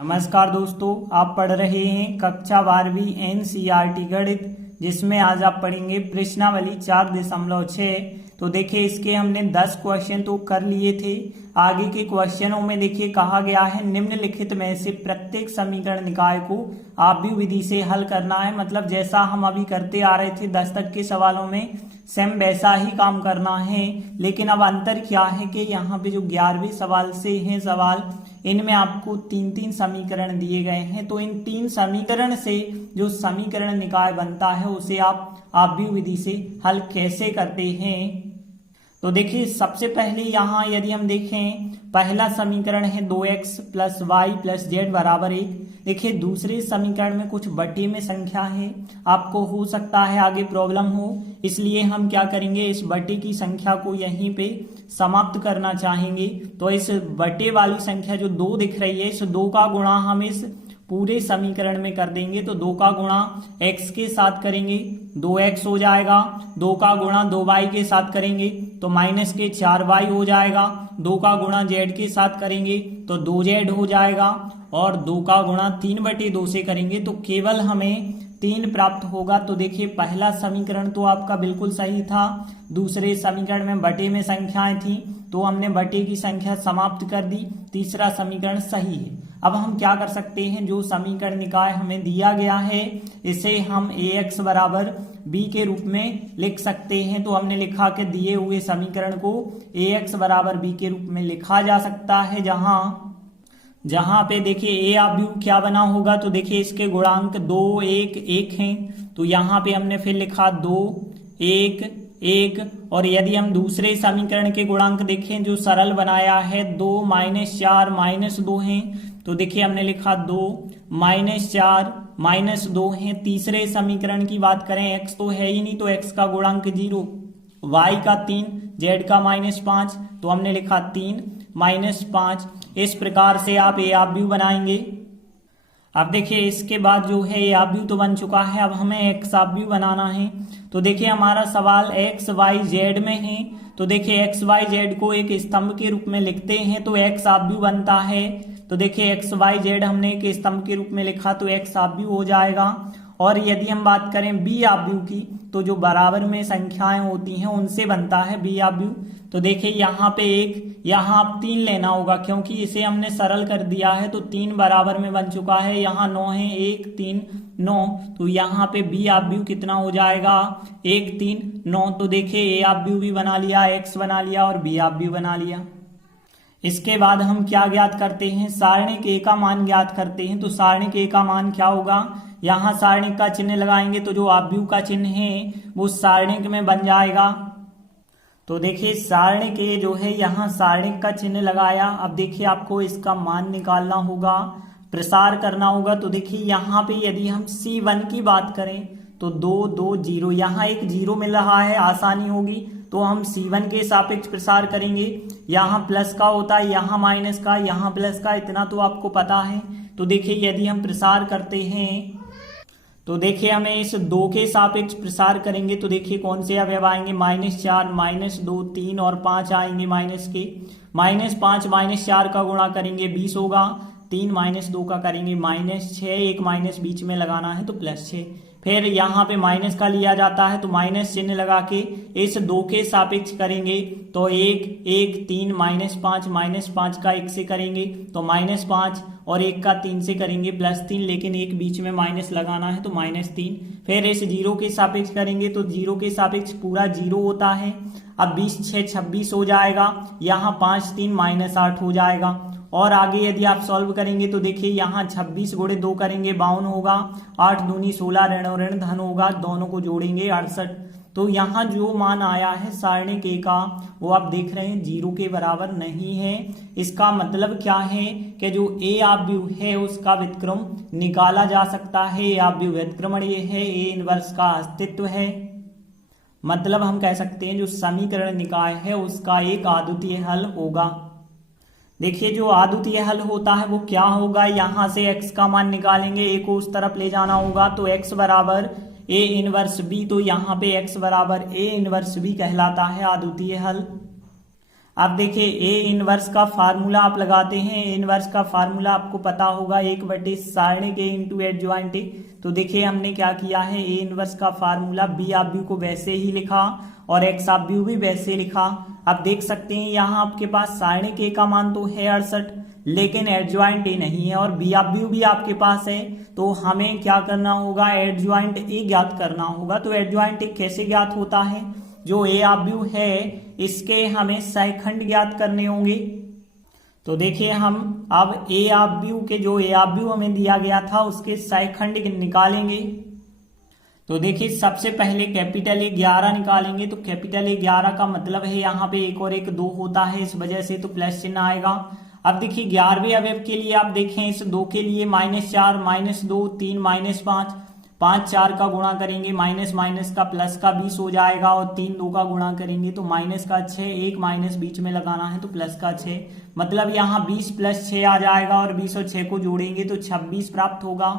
नमस्कार दोस्तों, आप पढ़ रहे हैं कक्षा 12वीं एनसीईआरटी गणित, जिसमें आज आप पढ़ेंगे प्रश्नावली 4.6। तो देखिए, इसके हमने 10 क्वेश्चन तो कर लिए थे। आगे के क्वेश्चनों में देखिए कहा गया है निम्नलिखित में से प्रत्येक समीकरण निकाय को आव्यूह विधि से हल करना है। मतलब जैसा हम अभी करते आ रहे थे 10 तक के सवालों में सेम वैसा ही काम करना है। लेकिन अब अंतर क्या है कि यहाँ पे जो 11वें सवाल से हैं सवाल, इनमें आपको 3-3 समीकरण दिए गए हैं। तो इन 3 समीकरण से जो समीकरण निकाय बनता है उसे आप आव्यूह विधि से हल कैसे करते हैं। तो देखिए, सबसे पहले यहाँ यदि हम देखें, पहला समीकरण है 2x + y + z = 1। देखिए, दूसरे समीकरण में कुछ बटे में संख्या है, आपको हो सकता है आगे प्रॉब्लम हो, इसलिए हम क्या करेंगे, इस बटे की संख्या को यहीं पे समाप्त करना चाहेंगे। तो इस बटे वाली संख्या जो 2 दिख रही है, इस 2 का गुणा हम इस पूरे समीकरण में कर देंगे। तो 2 का गुणा x के साथ करेंगे 2x हो जाएगा, 2 का गुणा 2y के साथ करेंगे तो माइनस के 4y हो जाएगा, 2 का गुणा z के साथ करेंगे तो 2z हो जाएगा, और 2 का गुणा 3/2 से करेंगे तो केवल हमें 3 प्राप्त होगा। तो देखिए, पहला समीकरण तो आपका बिल्कुल सही था, दूसरे समीकरण में बटे में संख्याएं थी तो हमने बटे की संख्या समाप्त कर दी, तीसरा समीकरण सही है। अब हम क्या कर सकते हैं, जो समीकरण निकाय हमें दिया गया है इसे हम ax = b के रूप में लिख सकते हैं। तो हमने लिखा कि दिए हुए समीकरण को ax = b के रूप में लिखा जा सकता है, जहां पे देखिए a आव्यूह क्या बना होगा। तो देखिए, इसके गुणांक 2, 1, 1 हैं, तो यहाँ पे हमने फिर लिखा 2, 1, 1। और यदि हम दूसरे समीकरण के गुणांक देखें जो सरल बनाया है, 2, -4, -2 हैं, तो देखिए हमने लिखा 2, -4, -2 हैं। तीसरे समीकरण की बात करें, x तो है ही नहीं तो x का गुणांक 0, y का 3, z का -5, तो हमने लिखा 3, -5। इस प्रकार से आप ए आव्यूह बनाएंगे। अब देखिए, इसके बाद जो है ये आव्यूह तो बन चुका है, अब हमें एक्स आव्यूह बनाना है। तो देखिए, हमारा सवाल x, y, z में है, तो देखिए x, y, z को एक स्तंभ के रूप में लिखते हैं तो x आव्यूह बनता है। तो देखिए x, y, z हमने एक स्तंभ के रूप में लिखा तो x आव्यूह हो जाएगा। और यदि हम बात करें b आव्यूह की, तो जो बराबर में संख्याएं होती हैं उनसे बनता है b आव्यूह। तो देखिए, यहाँ पे 1, यहाँ आप 3 लेना होगा, क्योंकि इसे हमने सरल कर दिया है तो 3 बराबर में बन चुका है। यहाँ 9 है, 1, 3, 9, तो यहाँ पे b आव्यूह कितना हो जाएगा, 1, 3, 9। तो देखिए, a आव्यूह भी बना लिया, x बना लिया और b आव्यूह बना लिया। इसके बाद हम क्या ज्ञात करते हैं, सारणिक a का मान ज्ञात करते हैं। तो सारणिक a का मान क्या होगा, यहाँ सारणिक का चिन्ह लगाएंगे तो जो आव्यूह का चिन्ह है वो सारणिक में बन जाएगा। तो देखिए, सारणिक a जो है, यहाँ सारणिक का चिन्ह लगाया। अब देखिए, आपको इसका मान निकालना होगा, प्रसार करना होगा। तो देखिए, यहाँ पे यदि हम C1 की बात करें तो 2, 2, 0, यहाँ एक 0 मिल रहा है, आसानी होगी तो हम C1 के सापेक्ष प्रसार करेंगे। यहाँ प्लस का होता है, यहाँ माइनस का, यहाँ प्लस का, इतना तो आपको पता है। तो देखिए, यदि हम प्रसार करते हैं तो देखिए, हमें इस 2 के सापेक्ष प्रसार करेंगे तो देखिए कौन से अवयव आएंगे, -4, -2, 3 और 5 आएंगे माइनस के। -5 -4 का गुणा करेंगे 20 होगा, 3 -2 का करेंगे -6, एक माइनस बीच में लगाना है तो +6। फिर यहाँ पे माइनस का लिया जाता है तो माइनस चिन्ह लगा के इस 2 के सापेक्ष करेंगे तो 1, 1, 3, -5, -5 का 1 से करेंगे तो -5, और 1 का 3 से करेंगे +3, लेकिन एक बीच में माइनस लगाना है तो -3। फिर इस 0 के सापेक्ष करेंगे तो 0 के सापेक्ष पूरा 0 होता है। अब 20, 6, 26 हो जाएगा, यहाँ 5, 3, -8 हो जाएगा। और आगे यदि आप सॉल्व करेंगे तो देखिए, यहाँ 26 × 2 करेंगे 52 होगा, 8 दूनी 16, ऋण और ऋण धन होगा, दोनों को जोड़ेंगे 68। तो यहाँ जो मान आया है सारणिक a का, वो आप देख रहे हैं 0 के बराबर नहीं है। इसका मतलब क्या है कि जो a आव्यूह है उसका व्युत्क्रम निकाला जा सकता है। a आव्यूह व्युत्क्रमणीय है, a इनवर्स का अस्तित्व है। मतलब हम कह सकते हैं जो समीकरण निकाय है उसका एक अद्वितीय हल होगा। देखिए, जो अद्वितीय हल होता है वो क्या होगा, यहाँ से x का मान निकालेंगे, a को उस तरफ ले जाना होगा तो x = a इनवर्स b, तो यहाँ पे x = a इनवर्स b कहलाता है अद्वितीय हल। अब देखिए ए इनवर्स का फार्मूला आप लगाते हैं। ए इनवर्स का फार्मूला आपको पता होगा 1/सारणिक ए इंटू एडजॉइंट ए। तो देखिए हमने क्या किया है, ए इनवर्स का फार्मूला बी आप व्यू को वैसे ही लिखा और एक्स आप व्यू भी वैसे लिखा। अब देख सकते हैं यहाँ आपके पास सारणिक ए का मान तो है 68, लेकिन एडजॉइंट ए नहीं है और बी आप व्यू भी आपके पास है। तो हमें क्या करना होगा, एडजॉइंट ए ज्ञात करना होगा। तो एडजॉइंट ए कैसे ज्ञात होता है, जो ए आप व्यू है इसके हमें सहखंड ज्ञात करने होंगे। तो देखिए हम अब ए आप व्यू के जो ए आप व्यू हमें दिया गया था उसके सहखंड निकालेंगे। तो देखिए सबसे पहले कैपिटल ए 11 निकालेंगे। तो कैपिटल ए 11 का मतलब है यहाँ पे एक और एक 2 होता है, इस वजह से तो प्लस चिन्ह आएगा। अब देखिए 11वें अवयव के लिए आप देखें इस 2 के लिए -4 -2 3 -5 5 4 का गुणा करेंगे, माइनस माइनस का प्लस का 20 हो जाएगा और 3 2 का गुणा करेंगे तो माइनस का 6, एक माइनस बीच में लगाना है तो प्लस का 6, मतलब यहाँ 20 + 6 आ जाएगा और 20 और 6 को जोड़ेंगे तो 26 प्राप्त होगा।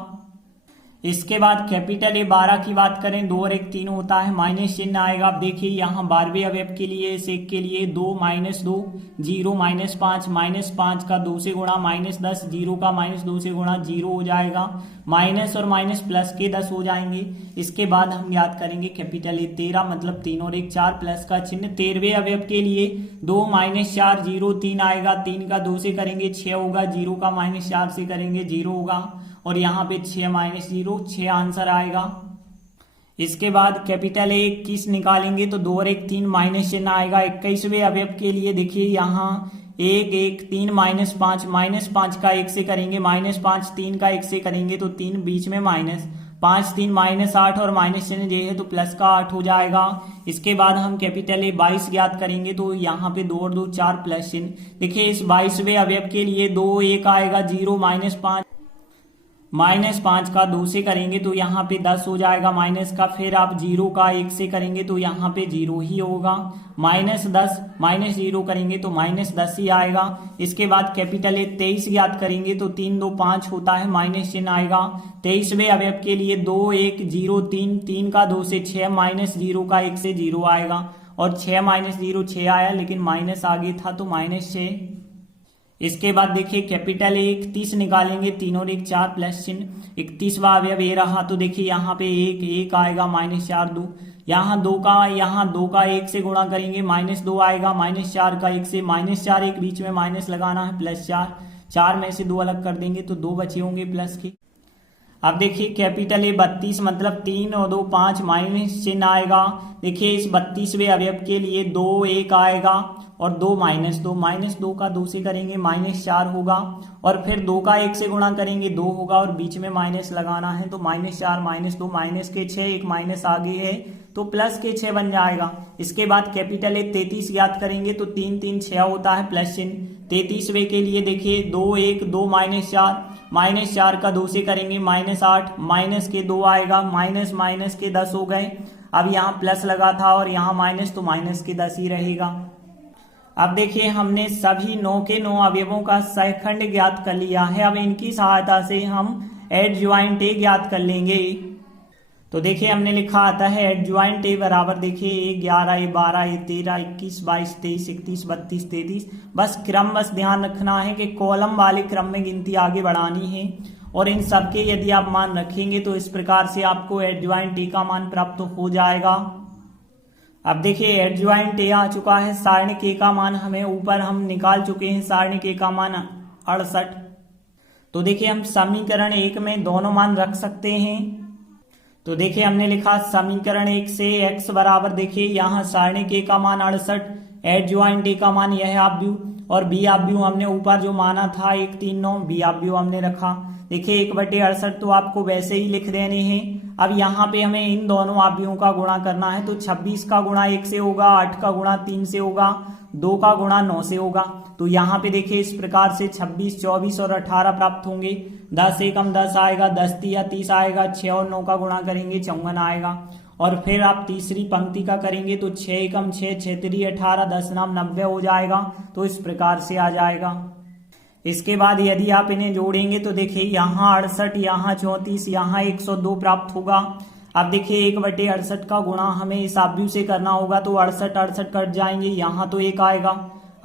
इसके बाद कैपिटल ए 12 की बात करें, 2 और 1 3 होता है, माइनस चिन्ह आएगा। आप देखिए यहाँ 12वें अवयव के लिए इस 1 के लिए 2 -2 0 -5 -5 का 2 से गुणा -10 0 का -2 से गुणा 0 हो जाएगा, माइनस और माइनस प्लस के 10 हो जाएंगे। इसके बाद हम याद करेंगे कैपिटल ए 13 मतलब 3 और 1 4 प्लस का चिन्ह। 13वें अवयव के लिए 2 -4 0 3 आएगा, 3 का 2 से करेंगे 6 होगा, 0 का -4 से करेंगे 0 होगा और यहाँ पे 6 -0 6 आंसर आएगा। इसके बाद कैपिटल ए 21 निकालेंगे तो 2 और 1 3 माइनस चिन्ह आएगा। 21वें अवयव के लिए देखिए यहाँ 1 1 3 -5 -5 का 1 से करेंगे, -5 3 का 1 से करेंगे तो 3 बीच में माइनस, 5 3 -8 और माइनस चिन्ह ये है तो प्लस का 8 हो जाएगा। इसके बाद हम कैपिटल ए 22 ज्ञात करेंगे तो यहाँ पे 2 और 2 4 प्लस चिन्ह। देखिए इस 22वें अवयव के लिए 2 1 आएगा, 0 -5 का 2 से करेंगे तो यहाँ पे 10 हो जाएगा माइनस का, फिर आप 0 का 1 से करेंगे तो यहाँ पे 0 ही होगा, -10 -0 करेंगे तो -10 ही आएगा। इसके बाद कैपिटल ए 23 ज्ञात करेंगे तो 3 2 5 होता है, माइनस चिन्ह आएगा। 23वें अवयव के लिए 2 1 0 3 3 का 2 से 6 -0 का 1 से 0 आएगा और 6 -0 6 आया लेकिन माइनस आगे था तो -6। इसके बाद देखिए कैपिटल ए 31 निकालेंगे, 3 और 1 4 प्लस चिन्ह। 31वां अवयव ए रहा तो देखिए यहाँ पे 1 1 आएगा, -4 2, यहाँ 2 का 1 से गुणा करेंगे, -2 आएगा, -4 का 1 से, -4 1 बीच में माइनस लगाना है, +4 4 में से 2 अलग कर देंगे तो 2 बचे होंगे प्लस के। अब देखिए कैपिटल ए 32 मतलब 3 और 2 5 माइनस चिन्ह आएगा। देखिए इस 32वें अवयव के लिए 2 1 आएगा और 2 -2 का 2 से करेंगे -4 होगा और फिर 2 का 1 से गुणा करेंगे 2 होगा और बीच में माइनस लगाना है तो -4 -2 माइनस के 6, एक माइनस आगे है तो प्लस के 6 बन जाएगा। इसके बाद कैपिटल ए 33 ज्ञात करेंगे तो 3 3 6 होता है प्लस चिन्ह। 33वें के लिए देखिए 2 1 2 -4 का 2 से करेंगे -8, माइनस के 2 आएगा, माइनस के 10 हो गए। अब यहाँ प्लस लगा था और यहाँ माइनस तो माइनस के 10 ही रहेगा। अब देखिए हमने सभी 9 के 9 अवयवों का सहखंड ज्ञात कर लिया है। अब इनकी सहायता से हम एडजॉइंट ए ज्ञात कर लेंगे। तो देखिए हमने लिखा आता है एडजॉइंट ए बराबर देखिए ए 11 ए 12 ए 13 21 22 23 31 32 33। बस क्रम बस ध्यान रखना है कि कॉलम वाले क्रम में गिनती आगे बढ़ानी है और इन सबके यदि आप मान रखेंगे तो इस प्रकार से आपको एडजॉइंट ए का मान प्राप्त हो जाएगा। अब देखिए एडजॉइंट ए आ चुका है, सारणिक ए का मान हमें ऊपर हम निकाल चुके हैं, सारणिक ए का मान 68। तो देखिए हम समीकरण 1 में दोनों मान रख सकते हैं। तो देखिए हमने लिखा समीकरण 1 से x बराबर देखिए यहाँ सारणिक ए का मान 68, एडजॉइंट ए का मान यह है आप व्यू और बी आप व्यू हमने ऊपर जो माना था 1 3 9 बी आप व्यू हमने रखा। देखिए 1/68 तो आपको वैसे ही लिख देने हैं। अब यहाँ पे हमें इन दोनों आव्यूहों का गुणा करना है तो 26 का गुणा 1 से होगा, 8 का गुणा 3 से होगा, 2 का गुणा 9 से होगा। तो यहाँ पे देखिए इस प्रकार से 26 24 और 18 प्राप्त होंगे। 10 एकम 10 आएगा, 10 तिया 30 आएगा, 6 और 9 का गुणा करेंगे 54 आएगा और फिर आप तीसरी पंक्ति का करेंगे तो 6 एकम 6 6 तिरी 18 10 नाम 90 हो जाएगा। तो इस प्रकार से आ जाएगा। इसके बाद यदि आप इन्हें जोड़ेंगे तो देखिए यहाँ 68 यहाँ 34 यहाँ 102 प्राप्त होगा। अब देखिए 1/68 का गुणा हमें इस आव्यूह से करना होगा तो 68 68 कट जाएंगे, यहाँ तो 1 आएगा।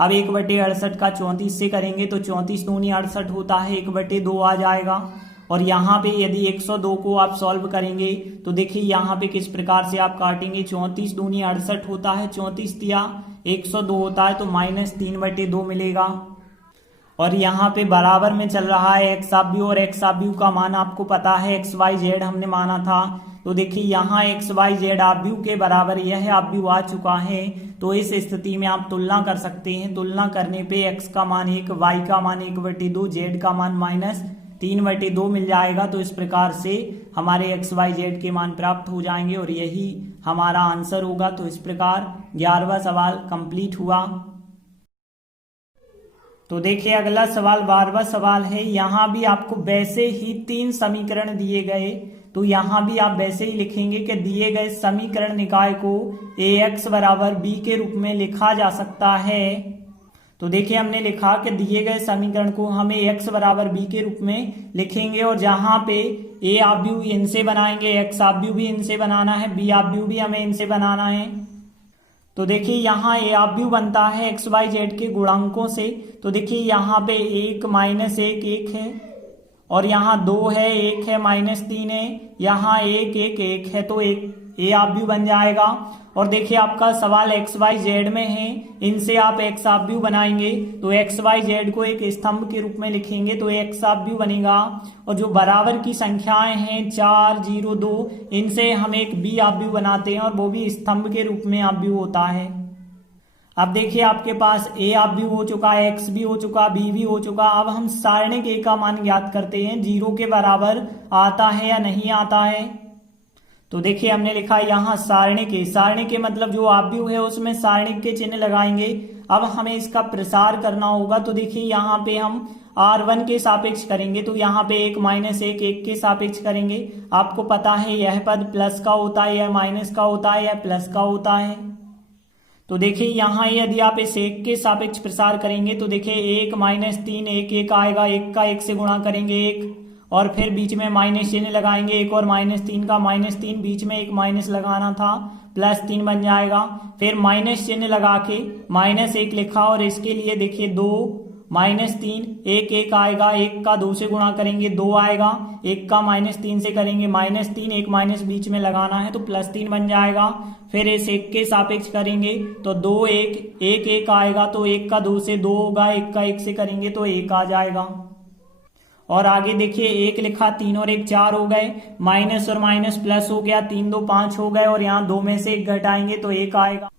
अब 1/68 का 34 से करेंगे तो 34 दूनी 68 होता है, 1/2 आ जाएगा। और यहाँ पे यदि 102 को आप सॉल्व करेंगे तो देखिए यहाँ पे किस प्रकार से आप काटेंगे। 34 दूनी 68 होता है, 34 दिया 102 होता है तो -3/2 मिलेगा। और यहाँ पे बराबर में चल रहा है एक्स ऑफ व्यू, और एक्स ऑफ व्यू का मान आपको पता है XYZ हमने माना था। तो देखिए यहाँ XYZ ऑफ व्यू के बराबर यह ऑफ व्यू आ चुका है। तो इस स्थिति में आप तुलना कर सकते हैं। तुलना करने पे x का मान 1, y का मान 1/2, z का मान -3/2 मिल जाएगा। तो इस प्रकार से हमारे XYZ के मान प्राप्त हो जाएंगे और यही हमारा आंसर होगा। तो इस प्रकार 11वां सवाल कंप्लीट हुआ। तो देखिए अगला सवाल 12वां सवाल है। यहाँ भी आपको वैसे ही 3 समीकरण दिए गए, तो यहाँ भी आप वैसे ही लिखेंगे कि दिए गए समीकरण निकाय को ax बराबर b के रूप में लिखा जा सकता है। तो देखिए हमने लिखा कि दिए गए समीकरण को हम x बराबर b के रूप में लिखेंगे, और जहां पे a ऑफ व्यू इनसे बनाएंगे, x ऑफ व्यू भी इनसे बनाना है, b ऑफ व्यू भी हमें इनसे बनाना है। तो देखिए यहाँ a ऑफ व्यू बनता है XYZ के गुणांकों से। तो देखिए यहाँ पे 1 -1 1 है, और यहाँ 2 है, 1 है, -3 है, यहाँ 1 1 1 है, तो एक a ऑफ व्यू बन जाएगा। और देखिए आपका सवाल XYZ में है, इनसे आप x ऑफ व्यू बनाएंगे तो XYZ को एक स्तंभ के रूप में लिखेंगे तो x ऑफ व्यू बनेगा। और जो बराबर की संख्याएं हैं 4 0 2, इनसे हम एक b ऑफ व्यू बनाते हैं और वो भी स्तंभ के रूप में ऑफ व्यू होता है। अब देखिए आपके पास a ऑफ व्यू हो चुका है, x भी हो चुका, b भी हो चुका। अब हम सारणिक a का मान ज्ञात करते हैं, 0 के बराबर आता है या नहीं आता है। तो देखिए हमने लिखा यहाँ सारणिक के मतलब जो ऑफ व्यू है उसमें सारणिक के चिन्ह लगाएंगे। अब हमें इसका प्रसार करना होगा। तो देखिए यहाँ पे हम R1 के सापेक्ष करेंगे, तो यहाँ पे 1 -1 1 के सापेक्ष करेंगे। आपको पता है यह पद प्लस का होता है, यह माइनस का होता है, यह प्लस का होता है। तो देखिए यहाँ यदि आप इस 1 के सापेक्ष प्रसार करेंगे तो देखिए 1 -3 1 1 आएगा, 1 का 1 से गुणा करेंगे 1, और फिर बीच में माइनस चिन्ह लगाएंगे, 1 और -3 का -3, बीच में एक माइनस लगाना था, +3 बन जाएगा। फिर माइनस चिन्ह लगा के -1 लिखा, और इसके लिए देखिए 2 -3 1 1 आएगा, 1 का 2 से गुणा करेंगे 2 आएगा, 1 का -3 से करेंगे -3, एक माइनस बीच में लगाना है तो +3 बन जाएगा। फिर इस 1 के सापेक्ष करेंगे तो 2 1 1 1 आएगा, तो 1 का 2 से 2 होगा, 1 का 1 से करेंगे तो 1 आ जाएगा। और आगे देखिए 1 लिखा, 3 और 1 4 हो गए, माइनस और माइनस प्लस हो गया, 3 2 5 हो गए, और यहाँ 2 में से 1 घटाएंगे तो 1 आएगा।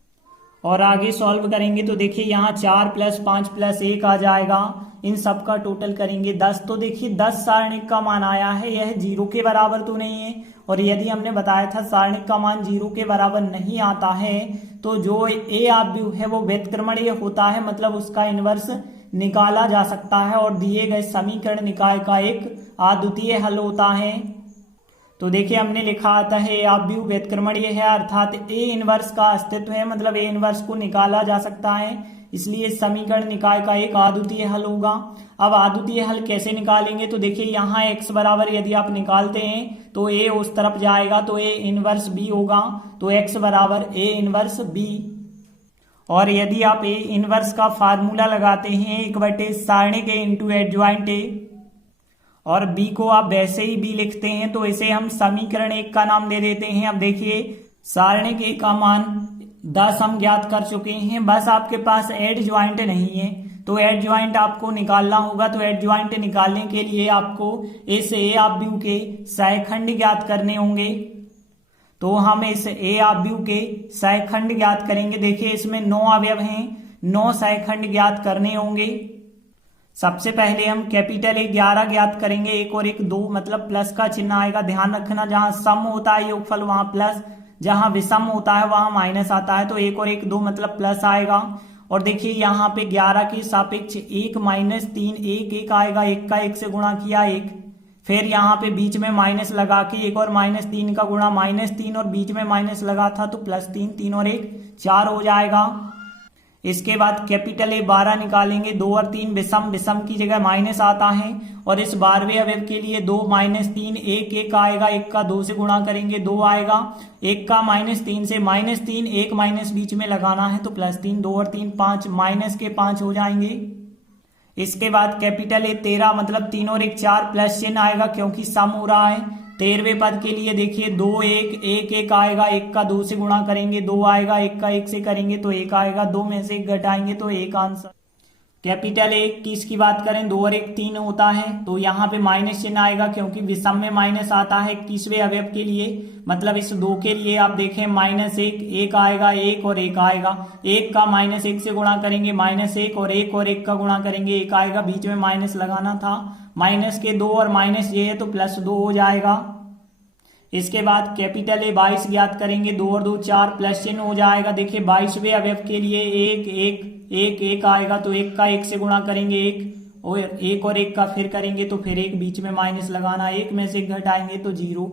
और आगे सॉल्व करेंगे तो देखिए यहाँ 4 + 5 + 1 आ जाएगा। इन सब का टोटल करेंगे 10। तो देखिए 10 सारणिक का मान आया है, यह 0 के बराबर तो नहीं है। और यदि हमने बताया था सारणिक का मान 0 के बराबर नहीं आता है तो जो a ऑफ व्यू है वो व्युत्क्रमणीय होता है, मतलब उसका इनवर्स निकाला जा सकता है और दिए गए समीकरण निकाय का एक अद्वितीय हल होता है। तो देखिए हमने लिखा आता है a ऑफ व्यू व्युत्क्रमणीय है, अर्थात a इनवर्स का अस्तित्व है, मतलब a इनवर्स को निकाला जा सकता है, इसलिए समीकरण निकाय का एक अद्वितीय हल होगा। अब अद्वितीय हल कैसे निकालेंगे तो देखिए यहाँ x बराबर यदि आप निकालते हैं तो a उस तरफ जाएगा तो a इनवर्स b होगा, तो x बराबर a इनवर्स b। और यदि आप a इनवर्स का फार्मूला लगाते हैं 1/, सारणिक a इंटू एडजॉइंट a, और b को आप वैसे ही b लिखते हैं तो इसे हम समीकरण 1 का नाम दे देते हैं। अब देखिए सारणिक a का मान 10 हम ज्ञात कर चुके हैं, बस आपके पास एडजॉइंट नहीं है तो एडजॉइंट आपको निकालना होगा। तो एडजॉइंट निकालने के लिए आपको इस a ऑफ व्यू के सहखंड ज्ञात करने होंगे। तो हम इस a ऑफ व्यू के सहखंड ज्ञात करेंगे। देखिए इसमें 9 अवयव हैं, 9 सहखंड ज्ञात करने होंगे। सबसे पहले हम कैपिटल A 11 ज्ञात करेंगे, 1 और 1 2, मतलब प्लस का चिन्ह आएगा। ध्यान रखना जहां सम होता है योगफल वहां प्लस, जहां विषम होता है वहां माइनस आता है, तो 1 और 1 2 मतलब प्लस आएगा। और देखिए यहाँ पे 11 के सापेक्ष 1 -3 1 1 आएगा, 1 का 1 से गुणा किया 1, फिर यहाँ पे बीच में माइनस लगा के 1 और -3 का गुणा -3 और बीच में माइनस लगा था तो +3, 3 और 1 4 हो जाएगा। इसके बाद कैपिटल ए 12 निकालेंगे, 2 और 3 विषम, विषम की जगह माइनस आता है और इस 12वें अवयव के लिए 2 - 3 1 1 आएगा, 1 का 2 से गुणा करेंगे 2 आएगा, 1 का -3 से -3, 1 माइनस बीच में लगाना है तो +3, 2 और 3 5, माइनस के 5 हो जाएंगे। इसके बाद कैपिटल ए 13 मतलब 3 और 1 4 प्लस चिन्ह आएगा क्योंकि सम हो रहा है। 13वें पद के लिए देखिए 2 1 1 1 आएगा, 1 का 2 से गुणा करेंगे 2 आएगा, 1 का 1 से करेंगे तो 1 आएगा, 2 में से 1 घटाएंगे तो 1 आंसर। कैपिटल ए की इसकी बात करें 2 और 1 3 होता है तो यहाँ पे माइनस चिन्ह आएगा क्योंकि विषम में माइनस आता है 21वें अवयव के लिए, मतलब इस 2 के लिए आप देखें -1 1 आएगा, 1 और 1 आएगा, 1 का -1 से गुणा करेंगे -1 और 1 का गुणा करेंगे 1 आएगा, बीच में माइनस लगाना था, माइनस के 2 और माइनस ये है तो +2 हो जाएगा। इसके बाद कैपिटल ए 22 ज्ञात करेंगे, 2 और 2 4 प्लस चिन्ह हो जाएगा। देखिए 22वें अवयव के लिए 1 1 1 1 आएगा तो 1 का 1 से गुणा करेंगे 1 और 1 का फिर करेंगे तो फिर 1 बीच में माइनस लगाना, 1 में से 1 घटाएंगे तो 0।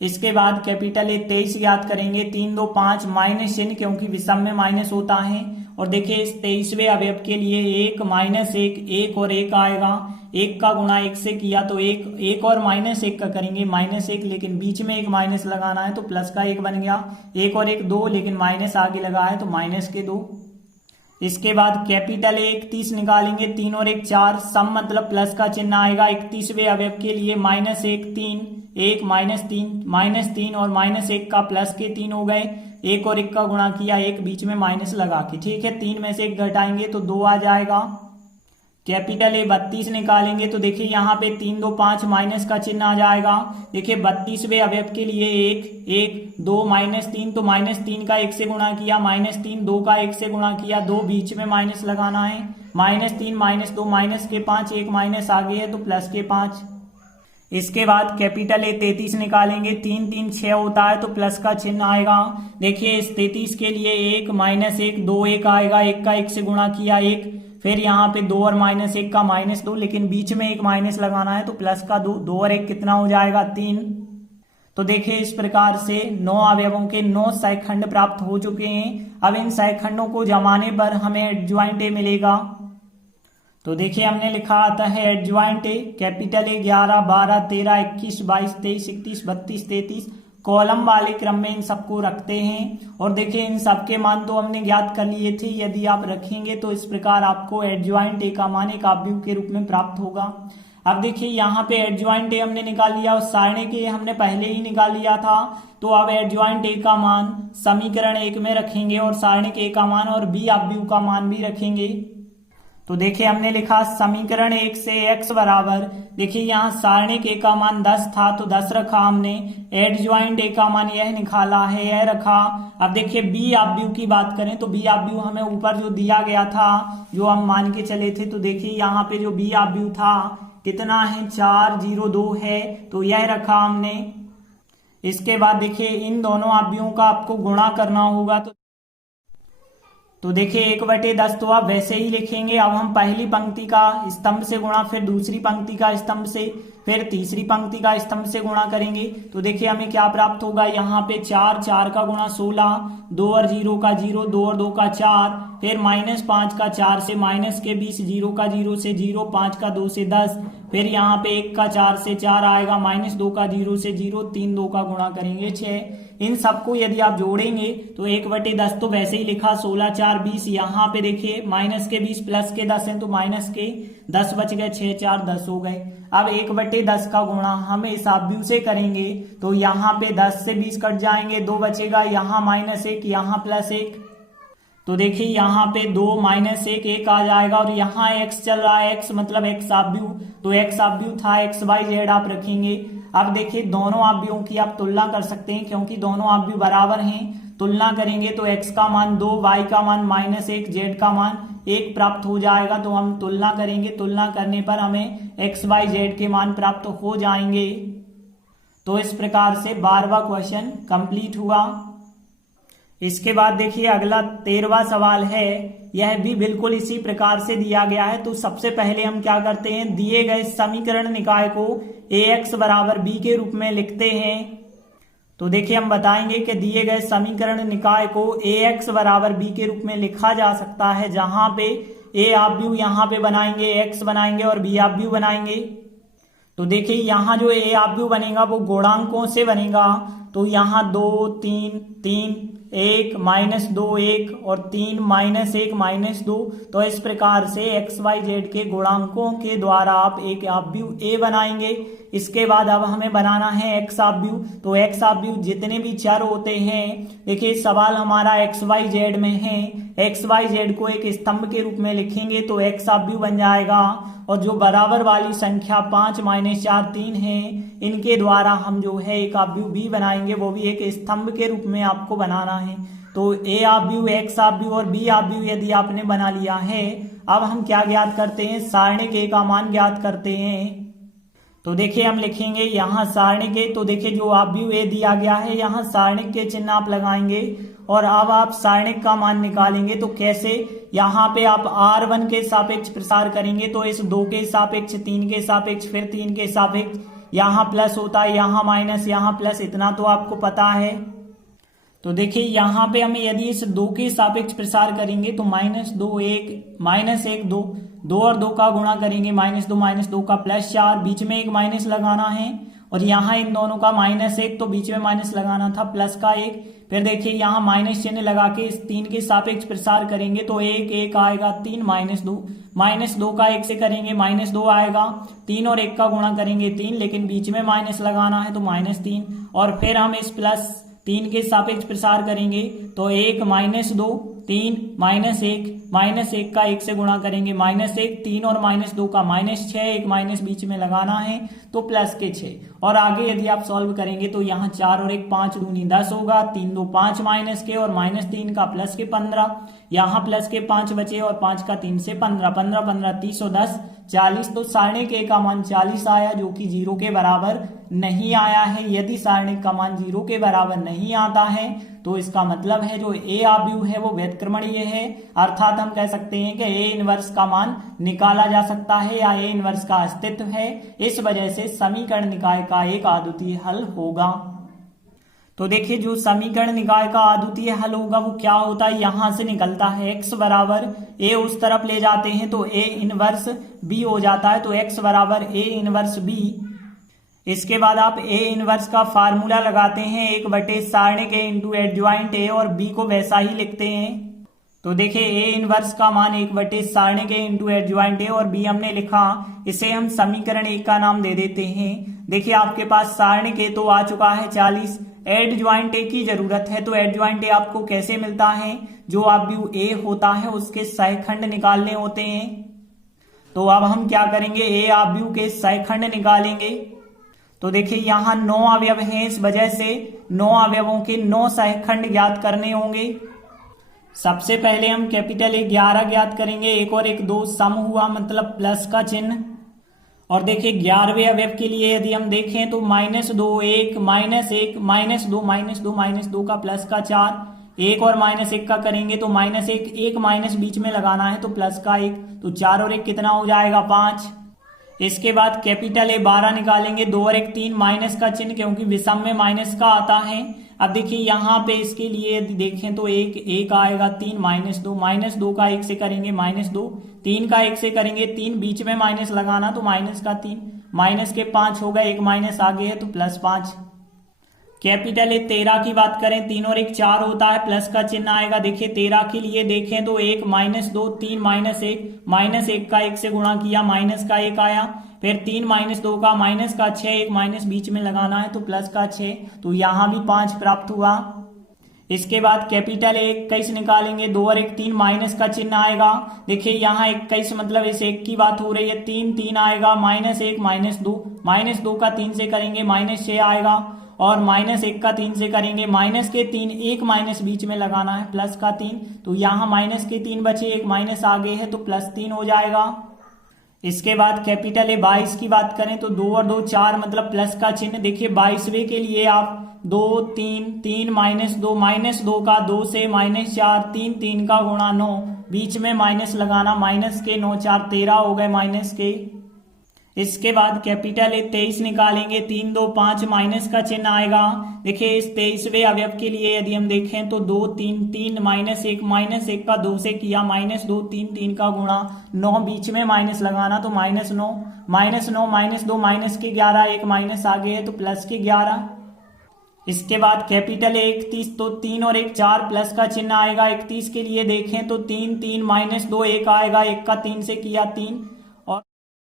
इसके बाद कैपिटल ए 23 ज्ञात करेंगे, 3 2 5 माइनस चिन्ह क्योंकि विषम में माइनस होता है और देखिए इस 23वें अवयव के लिए 1 -1 1 और 1 आएगा, 1 का गुणा 1 से किया तो 1 और -1 का करेंगे -1, लेकिन बीच में एक माइनस लगाना है तो प्लस का 1 बन गया, 1 और 1 2 लेकिन माइनस आगे लगा है तो माइनस के 2। इसके बाद कैपिटल ए 31 निकालेंगे, 3 और 1 4 सम मतलब प्लस का चिन्ह आएगा। 31वें अवयव के लिए -1 3 1 -3 और -1 का प्लस के 3 हो गए, 1 और 1 का गुणा किया 1 बीच में माइनस लगा के, ठीक है, 3 में से 1 घटाएंगे तो 2 आ जाएगा। कैपिटल ए 32 निकालेंगे तो देखिए यहाँ पे 3 2 5 माइनस का चिन्ह आ जाएगा। देखिए 32वें अवयव के लिए 1 1 2 -3 तो -3 का 1 से गुणा किया, -3 2 का 1 से गुणा किया, 2 बीच में माइनस लगाना है, -3 -2 माइनस के 5, 1 माइनस आगे है तो प्लस के 5। इसके बाद कैपिटल ए 33 निकालेंगे, 3 3 6 होता है तो प्लस का चिन्ह आएगा। देखिए इस 33 के लिए 1 -1 2 1 आएगा, 1 का 1 से गुणा किया 1, फिर यहाँ पे 2 और -1 का -2 लेकिन बीच में एक माइनस लगाना है तो प्लस का 2 और 1 कितना हो जाएगा 3। तो देखिए इस प्रकार से 9 अवयवों के 9 सहखंड प्राप्त हो चुके हैं। अब इन सहखंडों को जमाने पर हमें एडज्वाइंट ए मिलेगा। तो देखिए हमने लिखा आता है adjoint A, capital A 11 12 13 21 22 23 31 32 33, column वाले क्रम में इन सबको रखते हैं और देखिए इन सबके मान तो हमने ज्ञात कर लिए थे, यदि आप रखेंगे तो इस प्रकार आपको एडज्वाइंट ए का मान एक आव्यूह के रूप में प्राप्त होगा। अब देखिए यहाँ पे एडज्वाइंट ए हमने निकाल लिया और सारणिक ए हमने पहले ही निकाल लिया था, तो अब एडज्वाइंट ए का मान समीकरण 1 में रखेंगे और सारणिक ए का मान और बी आव्यूह का मान भी रखेंगे। तो देखिए हमने लिखा समीकरण 1 से x बराबर, देखिए यहाँ सारणिक ए का मान 10 था तो 10 रखा हमने, एडज्वाइंट ए का मान यह निकाला है यह रखा। अब देखिए बी आव्यूह की बात करें तो बी आव्यूह हमें ऊपर जो दिया गया था जो हम मान के चले थे, तो देखिए यहाँ पे जो बी आव्यूह था कितना है 402 है तो यह रखा हमने। इसके बाद देखिए इन दोनों आव्यूहों का आपको गुणा करना होगा, तो देखिए 1/10 तो आप वैसे ही लिखेंगे। अब हम पहली पंक्ति का स्तंभ से गुणा, फिर दूसरी पंक्ति का स्तंभ से, फिर तीसरी पंक्ति का स्तंभ से गुणा करेंगे तो देखिए हमें क्या प्राप्त होगा, यहाँ पे 4 4 का गुणा 16, 2 और 0 का 0, 2 और 2 का 4, फिर -5 का 4 से माइनस के 20, 0 का 0 से 0, 5 का 2 से 10, फिर यहाँ पे 1 का 4 से 4 आएगा, -2 का 0 से 0, 3 2 का गुणा करेंगे 6। इन सबको यदि आप जोड़ेंगे तो 1/10 तो वैसे ही लिखा, 16 4 20, यहाँ पे देखिए माइनस के 20 प्लस के 10 है तो माइनस के 10 बच गए, 6 4 10 हो गए। अब 1/10 का गुणा हम इस आव्यूह से करेंगे तो यहाँ पे 10 से 20 कट जाएंगे, 2 बचेगा, यहाँ -1 यहाँ +1, तो देखिए यहाँ पे 2 -1 1 आ जाएगा और यहाँ x चल रहा है, x मतलब x आव्यूह, तो x आव्यूह था, x y z आप रखेंगे। अब देखिए दोनों आव्यूहों की आप तुलना कर सकते हैं क्योंकि दोनों आव्यूह बराबर हैं, तुलना करेंगे तो x का मान 2, y का मान -1, z का मान 1 प्राप्त हो जाएगा। तो हम तुलना करेंगे, तुलना करने पर हमें x y z के मान प्राप्त हो जाएंगे। तो इस प्रकार से 12वां क्वेश्चन कंप्लीट हुआ। इसके बाद देखिए अगला 13वां सवाल है, यह भी बिल्कुल इसी प्रकार से दिया गया है। तो सबसे पहले हम क्या करते हैं, दिए गए समीकरण निकाय को ax बराबर b के रूप में लिखते हैं। तो देखिए हम बताएंगे कि दिए गए समीकरण निकाय को ax बराबर b के रूप में लिखा जा सकता है, जहां पे a आप व्यू यहाँ पे बनाएंगे, x बनाएंगे और b आप व्यू बनाएंगे। तो देखिए यहाँ जो a आप व्यू बनेगा वो गुणांकों से बनेगा, तो यहाँ 2 3 3 1 -2 1 और 3 -1 -2। तो इस प्रकार से एक्स वाई जेड के गुणांकों के द्वारा आप एक आप व्यू ए बनाएंगे। इसके बाद अब हमें बनाना है एक्स आप व्यू। तो एक्स आप व्यू जितने भी चर होते हैं, देखिए सवाल हमारा एक्स वाई जेड में है, एक्स वाई जेड को एक स्तंभ के रूप में लिखेंगे तो एक्स आप व्यू बन जाएगा। और जो बराबर वाली संख्या 5 - 4 3 है, इनके द्वारा हम जो है एक आप व्यू बी बनाएंगे, वो भी एक स्तंभ के रूप में आपको बनाना है। तो ए आप व्यू, एक्स आप व्यू और बी आप व्यू यदि आपने बना लिया है, अब हम क्या ज्ञात करते हैं, सारणिक ए का मान ज्ञात करते हैं। तो देखिए हम लिखेंगे यहाँ सारणिक ए, तो देखिए जो आप व्यू ए दिया गया है, यहाँ सारणिक के चिन्ह आप लगाएंगे और अब आप सारणिक का मान निकालेंगे। तो कैसे, यहाँ पे आप r1 के सापेक्ष प्रसार करेंगे, तो इस 2 के सापेक्ष, 3 के सापेक्ष, फिर 3 के सापेक्ष, यहाँ प्लस होता है, यहाँ माइनस, यहाँ प्लस, इतना तो आपको पता है। तो देखिए यहाँ पे हमें यदि इस 2 के सापेक्ष प्रसार करेंगे तो -2 1 -1 2, 2 और 2 का गुणा करेंगे, -2 -2 का +4, बीच में एक माइनस लगाना है और यहाँ इन दोनों का -1, तो बीच में माइनस लगाना था, प्लस का 1। फिर देखिए यहाँ माइनस चिन्ह लगा के इस 3 के सापेक्ष प्रसार करेंगे तो 1 1 आएगा, 3 -2 का 1 से करेंगे -2 आएगा, 3 और 1 का गुणा करेंगे 3, लेकिन बीच में माइनस लगाना है तो -3। और फिर हम इस +3 के सापेक्ष प्रसार करेंगे तो 1 -2 3 -1 1 का 1 से गुणा करेंगे -1, 3 और -2 का -6, एक माइनस बीच में लगाना है तो प्लस के 6। और आगे यदि आप सॉल्व करेंगे तो यहाँ 4 और 1 5 दूनी 10 होगा, 3 2 5 माइनस के और -3 का प्लस के 15, यहाँ प्लस के 5 बचे और 5 का 3 से 15, 15 15 30 और 10 40। तो सारणिक ए का मान 40 आया, जो कि 0 के बराबर नहीं आया है। यदि सारणिक का मान 0 के बराबर नहीं आता है तो इसका मतलब है जो ए आप व्यू है वो व्युत्क्रमणीय है, अर्थात हम कह सकते हैं कि ए इनवर्स का मान निकाला जा सकता है या ए इनवर्स का अस्तित्व है। इस वजह से समीकरण निकाय का एक अद्वितीय हल होगा। तो देखिए जो समीकरण निकाय का अद्वितीय हल होगा वो क्या होता है, यहां से निकलता है x बराबर a, उस तरफ ले जाते हैं तो a इनवर्स b हो जाता है, तो x बराबर a इनवर्स b। इसके बाद आप a इनवर्स का फार्मूला लगाते हैं 1/, सारणिक a इंटू एडजॉइंट a, और b को वैसा ही लिखते हैं। तो देखिए a इनवर्स का मान 1/, सारणिक a इंटू एडजॉइंट a और b हमने लिखा, इसे हम समीकरण 1 का नाम दे देते हैं। देखिए आपके पास सारणिक a तो आ चुका है 40, एडजॉइंट ए की जरूरत है। तो एडजॉइंट ए आपको कैसे मिलता है, जो आप व्यू ए होता है उसके सहखंड निकालने होते हैं। तो अब हम क्या करेंगे, ए आप व्यू के सहखंड निकालेंगे। तो देखिए यहाँ 9 अवयव हैं, इस वजह से 9 अवयवों के 9 सहखंड ज्ञात करने होंगे। सबसे पहले हम कैपिटल ए 11 ज्ञात करेंगे, 1 और 1 2 सम हुआ, मतलब प्लस का चिन्ह। और देखिए 11वें अवयव के लिए यदि हम देखें तो -2 1 -1 -2 -2 का प्लस का 4, 1 और -1 का करेंगे तो -1 एक माइनस बीच में लगाना है तो प्लस का 1, तो 4 और 1 कितना हो जाएगा 5। इसके बाद कैपिटल ए 12 निकालेंगे, 2 और 1 3, माइनस का चिन्ह क्योंकि विषम में माइनस का आता है। अब देखिए यहाँ पे इसके लिए यदि देखें तो 1 आएगा, 3 -2 का 1 से करेंगे -2, 3 का 1 से करेंगे 3, बीच में माइनस लगाना तो माइनस का 3, माइनस के 5 होगा, एक माइनस आगे है तो +5। कैपिटल ए 13 की बात करें, 3 और 1 4 होता है, प्लस का चिन्ह आएगा। देखिए 13 के लिए देखें तो 1 -2 3 -1 का 1 से गुणा किया, माइनस का 1 आया, फिर 3 -2 का माइनस का 6, एक माइनस बीच में लगाना है तो प्लस का 6, तो यहाँ भी 5 प्राप्त हुआ। इसके बाद कैपिटल ए 21 निकालेंगे, 2 और 1 3, माइनस का चिन्ह आएगा। देखिए यहाँ 21 मतलब इस 1 की बात हो रही है, 3 आएगा, -1 -2 का 3 से करेंगे -6 आएगा, और -1 का 3 से करेंगे -3, एक माइनस बीच में लगाना है प्लस का 3, तो यहाँ -3 बचे, एक माइनस आगे है तो +3 हो जाएगा। इसके बाद कैपिटल ए 22 की बात करें तो 2 और 2 4, मतलब प्लस का चिन्ह। देखिए 22वें के लिए आप 2 3 3 -2 का 2 से -4, 3 का गुणा 9, बीच में माइनस लगाना, माइनस के 9 4 13 हो गए माइनस के। इसके बाद कैपिटल ए 23 निकालेंगे, 3 2 5 माइनस का चिन्ह आएगा। देखिए इस 23वें अवयव के लिए यदि हम देखें तो 2 3 3 माइनस एक का 2 से किया, -2 3 3 का गुणा 9 बीच में माइनस लगाना तो -9 -2 माइनस के 11 एक माइनस आगे है तो प्लस के 11। इसके बाद कैपिटल 31 तो 3 और 1 4 प्लस का चिन्ह आएगा। 31 के लिए देखें तो 3 3 -2 1 आएगा, 1 का 3 से किया 3 और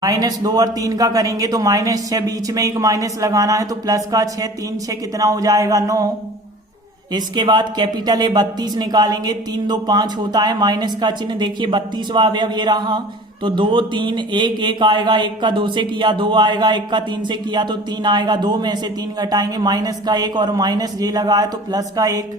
-2 और 3 का करेंगे तो -6 बीच में एक माइनस लगाना है तो प्लस का 6 3 6 कितना हो जाएगा 9। इसके बाद कैपिटल ए 32 निकालेंगे, 3 2 5 होता है माइनस का चिन्ह। देखिए 32वां अवयव ये रहा तो 2 3 1 1 आएगा, 1 का 2 से किया 2 आएगा, 1 का 3 से किया तो 3 आएगा, 2 में से 3 घटाएंगे माइनस का 1 और माइनस जे लगा है तो प्लस का 1।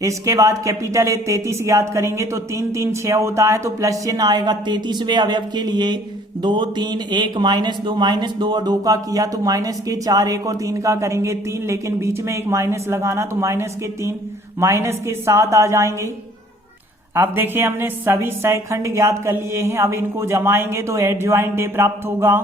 इसके बाद कैपिटल ए 33 ज्ञात करेंगे तो 3 3 6 होता है तो प्लस चिन्ह आएगा। 33वें अवयव के लिए 2 3 1 -2 और 2 का किया तो माइनस के 4 1 और 3 का करेंगे 3, लेकिन बीच में एक माइनस लगाना तो माइनस के 3 माइनस के 7 आ जाएंगे। अब देखिए हमने सभी सहखंड ज्ञात कर लिए हैं, अब इनको जमाएंगे तो एडजॉइंट ए प्राप्त होगा।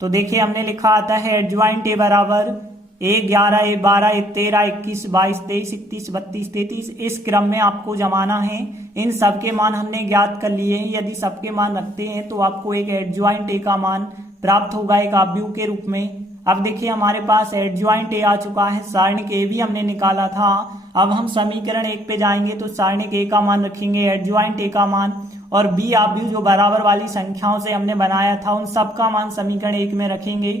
तो देखिए हमने लिखा आता है एडजॉइंट ए बराबर A11 A12 A13 21 22 23 31 32 33, इस क्रम में आपको जमाना है। इन सब के मान हमने ज्ञात कर लिए हैं, यदि सबके मान रखते हैं तो आपको एक एडजॉइंट ए का मान प्राप्त होगा एक आव्यूह के रूप में। अब देखिए हमारे पास एडजॉइंट ए आ चुका है, सारणिक ए भी हमने निकाला था। अब हम समीकरण 1 पे जाएंगे तो सारणिक ए का मान रखेंगे, एडजॉइंट ए का मान और बी आव्यूह जो बराबर वाली संख्याओं से हमने बनाया था उन सब का मान समीकरण 1 में रखेंगे।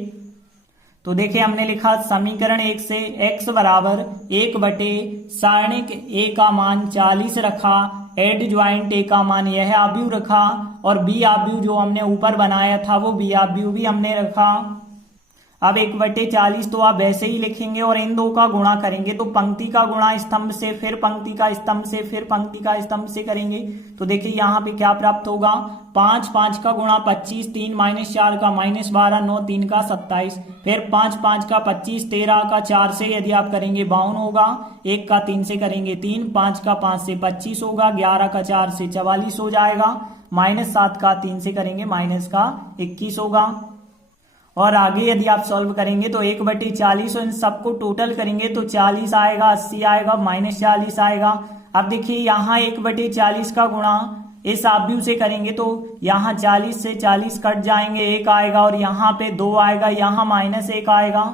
तो देखिए हमने लिखा समीकरण 1 से x बराबर 1 बटे सारणिक ए का मान 40 रखा, एडजॉइंट ए का मान यह आव्यूह रखा और बी आव्यूह जो हमने ऊपर बनाया था वो बी आव्यूह भी हमने रखा। अब 1 बटे 40 तो आप वैसे ही लिखेंगे और इन दो का गुणा करेंगे तो पंक्ति का गुणा स्तंभ से, फिर पंक्ति का स्तंभ से, फिर पंक्ति का स्तंभ से करेंगे तो देखिए यहाँ पे क्या प्राप्त होगा, 5 5 का गुणा 25, 3 -4 का -12, 9 3 का 27, फिर 5 5 का 25, 13 का 4 से यदि आप करेंगे 52 होगा, 1 का 3 से करेंगे 3, 5 का 5 से 25 होगा, 11 का 4 से 44 हो जाएगा, -7 का 3 से करेंगे -21 होगा। और आगे यदि आप सॉल्व करेंगे तो 1 बटे 40 और इन सबको टोटल करेंगे तो 40 आएगा, 80 आएगा, -40 आएगा। अब देखिए यहाँ 1 बटे 40 का गुणा इस आव्यूह से करेंगे तो यहाँ 40 से 40 कट जाएंगे, 1 आएगा और यहाँ पे 2 आएगा, यहाँ -1 आएगा।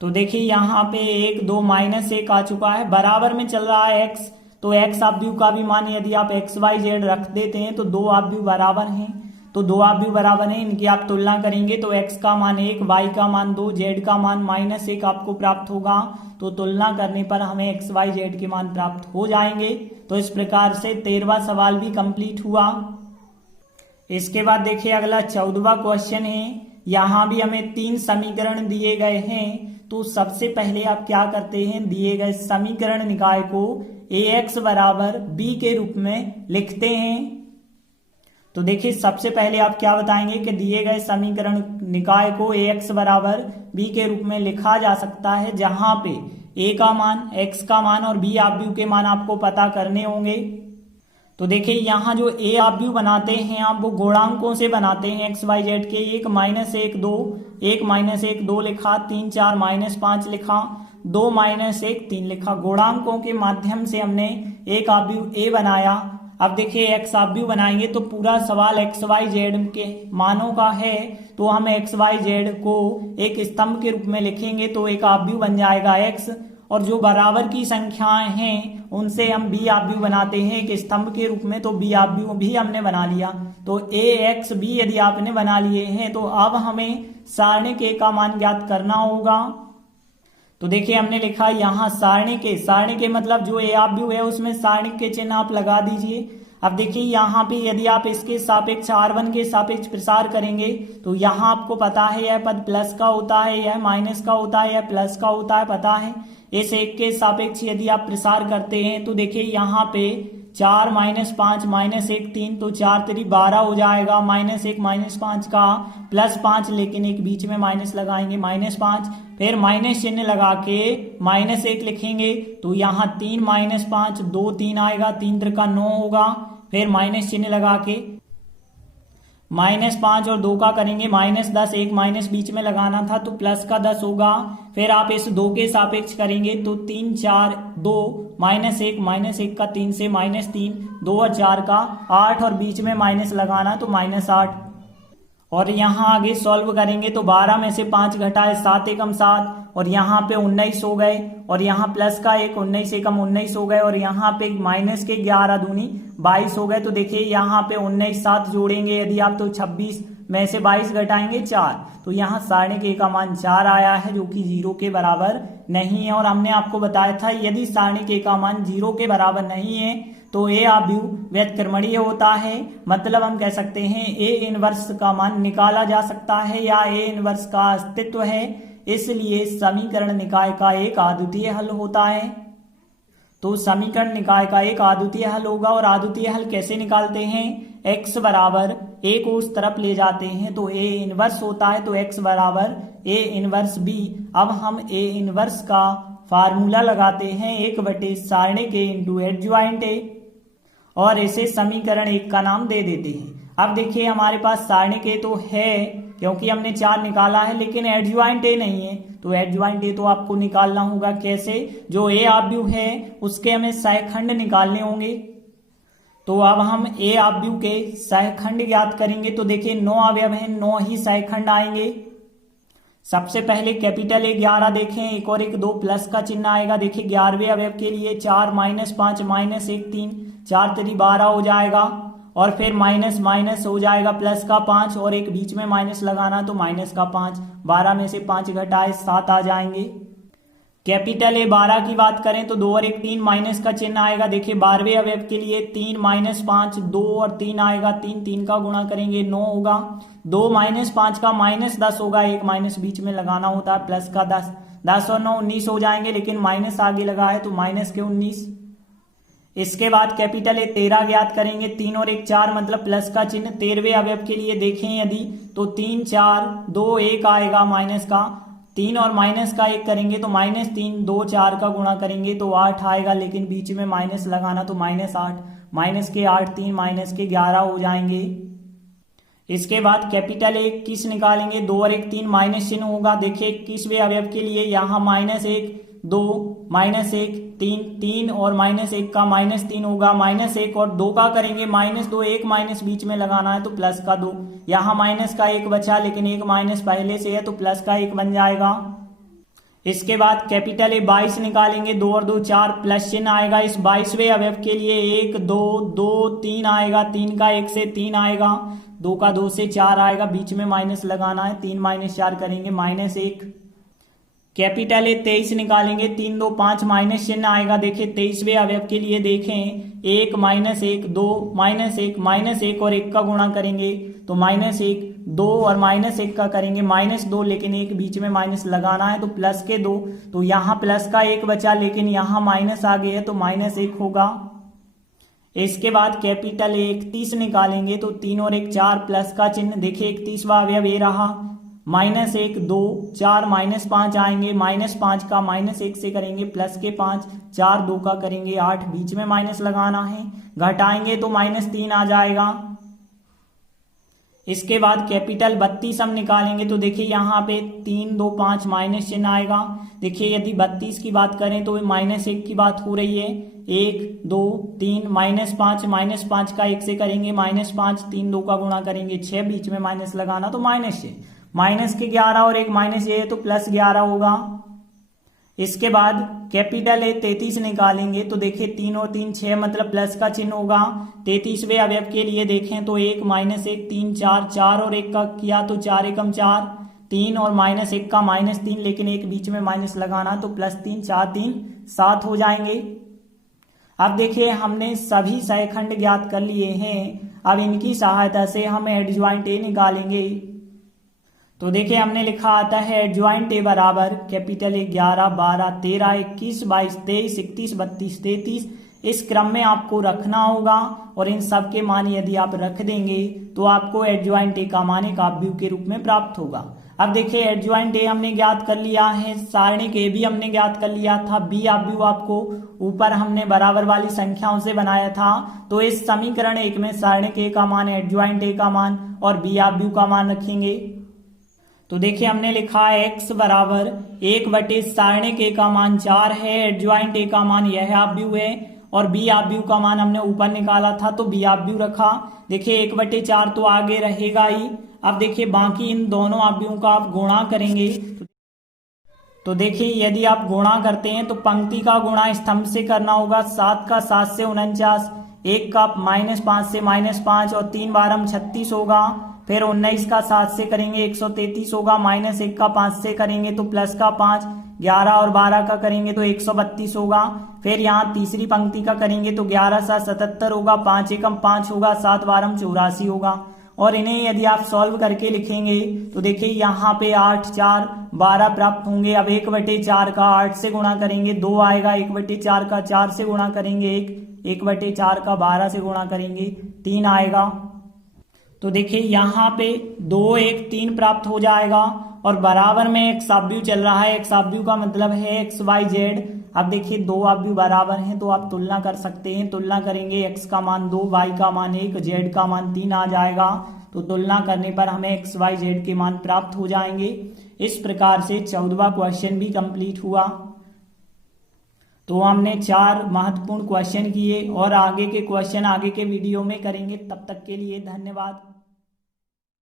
तो देखिए यहाँ पे 1 2 -1 आ चुका है, बराबर में चल रहा है x, तो x आव्यूह का भी मान यदि आप XYZ रख देते हैं तो 2 आव्यूह बराबर हैं, तो 2 आव्यूह बराबर हैं, इनकी आप तुलना करेंगे तो x का मान 1, y का मान 2, z का मान -1 आपको प्राप्त होगा। तो तुलना करने पर हमें x y z के मान प्राप्त हो जाएंगे। तो इस प्रकार से 13वां सवाल भी कंप्लीट हुआ। इसके बाद देखिए अगला 14वां क्वेश्चन है। यहाँ भी हमें 3 समीकरण दिए गए हैं, तो सबसे पहले आप क्या करते हैं, दिए गए समीकरण निकाय को ax बराबर b के रूप में लिखते हैं। तो देखिए सबसे पहले आप क्या बताएंगे कि दिए गए समीकरण निकाय को ax बराबर b के रूप में लिखा जा सकता है, जहां पे a का मान, x का मान और b आव्यूह के मान आपको पता करने होंगे। तो देखिए यहाँ जो a आव्यूह बनाते हैं आप वो गुणांकों से बनाते हैं x y z के, 1 -1 2, 1 -1 2 लिखा, 3 4 -5 लिखा, 2 -1 3 लिखा। गुणांकों के माध्यम से हमने एक आव्यूह a बनाया। अब देखिए x आव्यूह बनाएंगे तो पूरा सवाल x y z के मानों का है, तो हम x y z को एक स्तंभ के रूप में लिखेंगे तो एक आव्यूह बन जाएगा x, और जो बराबर की संख्याएं हैं उनसे हम b आव्यूह बनाते हैं एक स्तंभ के रूप में, तो b आव्यूह भी हमने बना लिया। तो a x b यदि आपने बना लिए हैं तो अब हमें सारणिक a का मान ज्ञात करना होगा। तो देखिए हमने लिखा यहाँ सारणिक के मतलब जो ए आव्यूह है उसमें सारणिक के चिन्ह आप लगा दीजिए। अब देखिए यहाँ पे यदि आप इसके सापेक्ष r1 के सापेक्ष प्रसार करेंगे तो यहाँ आपको पता है यह पद प्लस का होता है, यह माइनस का होता है, यह प्लस का होता है, पता है। इस एक के सापेक्ष यदि आप प्रसार करते हैं तो देखिए यहाँ पे 4 -5 -1 3, तो 4 3 12 हो जाएगा, -1 -5 का +5, लेकिन एक बीच में माइनस लगाएंगे -5, फिर माइनस चिन्ह लगा के -1 लिखेंगे तो यहाँ 3 -5 2 3 आएगा, 3 3 का 9 होगा, फिर माइनस चिन्ह लगा के -5 और 2 का करेंगे -10, एक माइनस बीच में लगाना था तो प्लस का 10 होगा। फिर आप इस 2 के सापेक्ष करेंगे तो 3 4 2 -1 का 3 से -3 2 और 4 का 8 और बीच में माइनस लगाना तो -8। और यहाँ आगे सॉल्व करेंगे तो 12 में से 5 घटाए 7 एकम 7 और यहाँ पे 19 हो गए और यहाँ प्लस का 1 19 एकम 19 हो गए और यहाँ पे माइनस के 11 दूनी 22 हो गए। तो देखिए यहाँ पे 19 7 जोड़ेंगे यदि आप तो 26 में से 22 घटाएंगे 4, तो यहाँ सारणी के का मान 4 आया है जो कि 0 के बराबर नहीं है। और हमने आपको बताया था यदि सारणी के का मान 0 के बराबर नहीं है तो ए आव्यूह व्युत्क्रमणीय होता है। मतलब हम कह सकते हैं ए इनवर्स का मान निकाला जा सकता है या ए इनवर्स का अस्तित्व है, इसलिए समीकरण निकाय का एक अद्वितीय हल होता है। तो समीकरण निकाय का एक अद्वितीय हल होगा। और अद्वितीय हल कैसे निकालते हैं, x बराबर a को उस तरफ ले जाते हैं तो a इनवर्स होता है, तो x बराबर a इनवर्स b। अब हम a इनवर्स का फार्मूला लगाते हैं 1 सारणी के इंटू एडज्वाइंट a और इसे समीकरण 1 का नाम दे देते हैं। अब देखिए हमारे पास सारणी के तो है क्योंकि हमने 4 निकाला है, लेकिन एडज्वाइंट ए नहीं है, तो एडज्वाइंट ए तो आपको निकालना होगा। कैसे, जो ए आव्यूह है उसके हमें सहखंड निकालने होंगे। तो अब हम ए आव्यूह के सहखंड ज्ञात करेंगे। तो देखिए 9 अवयव हैं, 9 ही सहखंड आएंगे। सबसे पहले कैपिटल ए 11 देखें, एक और एक 2 प्लस का चिन्ह आएगा। देखिए 11वें अवयव के लिए 4 -5 -1 3 4 3 12 हो जाएगा और फिर माइनस माइनस हो जाएगा प्लस का 5 और एक बीच में माइनस लगाना तो माइनस का 5। 12 में से 5 घटाए 7 आ जाएंगे। कैपिटल ए 12 की बात करें तो 2 और 1 3 माइनस का चिन्ह आएगा। देखिए 12वें अवयव के लिए 3 -5 2 और 3 आएगा, 3 का गुणा करेंगे 9 होगा। 2 -5 का -10 होगा, एक माइनस बीच में लगाना होता है प्लस का 10। 10 और 9 19 हो जाएंगे, लेकिन माइनस आगे लगा है तो माइनस के 19। इसके बाद कैपिटल ए 13 ज्ञात करेंगे। 3 और 1 4 मतलब प्लस का चिन्ह। 13वें अवयव के लिए देखें यदि तो 3 4 2 1 आएगा माइनस का, 3 और माइनस का 1 करेंगे तो -3 2 4 का गुणा करेंगे तो 8 आएगा, लेकिन बीच में माइनस लगाना तो -8। माइनस के 8 3 माइनस के 11 हो जाएंगे। इसके बाद कैपिटल ए 21 निकालेंगे। 2 और 1 3 माइनस चिन्ह होगा। देखिए 21वें अवयव के लिए यहाँ -1 2 -1 3 3 और -1 का -3 होगा। -1 और 2 का करेंगे -2, एक माइनस बीच में लगाना है तो प्लस का 2। यहाँ माइनस का 1 बचा, लेकिन एक माइनस पहले से है तो प्लस का 1 बन जाएगा। इसके बाद कैपिटल ए 22 निकालेंगे। 2 और 2 4 प्लस चिन्ह आएगा। इस 22वें अवयव के लिए 1 2 2 3 आएगा, 3 का 1 से 3 आएगा, 2 का 2 से 4 आएगा, बीच में माइनस लगाना है। 3 - 4 करेंगे -1। कैपिटल ए 23 निकालेंगे। 3 2 5 माइनस चिन्ह आएगा। देखिए 23वें अवयव के लिए देखें 1 -1 2 -1 और 1 का गुणा करेंगे तो -1 2 और -1 का करेंगे -2, लेकिन एक बीच में माइनस लगाना है तो प्लस के 2। तो यहाँ प्लस का 1 बचा, लेकिन यहाँ माइनस आ गया है तो -1 होगा। इसके बाद कैपिटल ए 31 निकालेंगे। तो 3 और 1 4 प्लस का चिन्ह। देखिए 31वां अवयव ये रहा। -1 2 4 -5 आएंगे। -5 का -1 से करेंगे प्लस के 5, 4 2 का करेंगे 8, बीच में माइनस लगाना है। घटाएंगे तो -3 आ जाएगा। इसके बाद कैपिटल 32 हम निकालेंगे। तो देखिए यहाँ पे 3 2 5 माइनस चिन्ह आएगा। देखिए यदि 32 की बात करें तो -1 की बात हो रही है। 1 2 3 -5 का 1 से करेंगे -5, 3 2 का गुणा करेंगे 6, बीच में माइनस लगाना तो -6। माइनस के 11 और एक माइनस ये है तो +11 होगा। इसके बाद कैपिटल ए 33 निकालेंगे। तो देखिए 3 और 3 6 मतलब प्लस का चिन्ह होगा। 33वें अवयव के लिए देखें तो 1 -1 3 4 और 1 का किया तो 4 एकम 4, 3 और -1 का -3, लेकिन एक बीच में माइनस लगाना तो +3 4 3 7 हो जाएंगे। अब देखिए हमने सभी सहखंड ज्ञात कर लिए हैं। अब इनकी सहायता से हम एडज्वाइंट ए निकालेंगे। तो देखिए हमने लिखा आता है एडज्वाइंट ए बराबर कैपिटल ए 11 12 13 21 22 23 31 32 33। इस क्रम में आपको रखना होगा और इन सब के मान यदि आप रख देंगे तो आपको एडज्वाइंट ए का मान एक आव्यूह के रूप में प्राप्त होगा। अब देखिए एडजॉइंट ए हमने ज्ञात कर लिया है, सारणिक ए भी हमने ज्ञात कर लिया था, बी आव्यूह आपको ऊपर हमने बराबर वाली संख्याओं से बनाया था। तो इस समीकरण एक में सारणिक ए का मान, एडजॉइंट ए का मान और बी आव्यूह का मान रखेंगे। तो देखिए हमने लिखा है x बराबर 1 सारणिक ए का मान 4 है, एडजॉइंट ए का मान यह आव्यूह है और बी आव्यूह का मान हमने ऊपर निकाला था तो बी आव्यूह रखा। देखिए 1/4 तो आगे रहेगा ही। अब देखिए बाकी इन दोनों आव्यूहों का आप गुणा करेंगे तो देखिए यदि आप गुणा करते हैं तो पंक्ति का गुणा स्तंभ से करना होगा। 7 का 7 से 49, 1 का -5 से -5 और 3 बार हम 36 होगा। फिर 19 का 7 से करेंगे 133 होगा, -1 का 5 से करेंगे तो प्लस का 5, 11 और 12 का करेंगे तो 132 होगा। फिर यहाँ तीसरी पंक्ति का करेंगे तो 11 7 77 होगा, 5 एकम 5 होगा, 7 बारम 84 होगा। और इन्हें यदि आप सॉल्व करके लिखेंगे तो देखिए यहाँ पे 8 4 12 प्राप्त होंगे। अब 1/4 का 8 से गुणा करेंगे 2 आएगा, 1/4 का 4 से गुणा करेंगे 1/4 का 12 से गुणा करेंगे 3 आएगा। तो देखिए यहाँ पे 2 1 3 प्राप्त हो जाएगा और बराबर में एक्स आव्यूह चल रहा है। एक्स आव्यूह का मतलब है एक्स वाई जेड। अब देखिए 2 आव्यूह बराबर हैं तो आप तुलना कर सकते हैं। तुलना करेंगे एक्स का मान 2, वाई का मान 1, जेड का मान 3 आ जाएगा। तो तुलना करने पर हमें एक्स वाई जेड के मान प्राप्त हो जाएंगे। इस प्रकार से 14वां क्वेश्चन भी कंप्लीट हुआ। तो हमने 4 महत्वपूर्ण क्वेश्चन किए और आगे के क्वेश्चन आगे के वीडियो में करेंगे। तब तक के लिए धन्यवाद।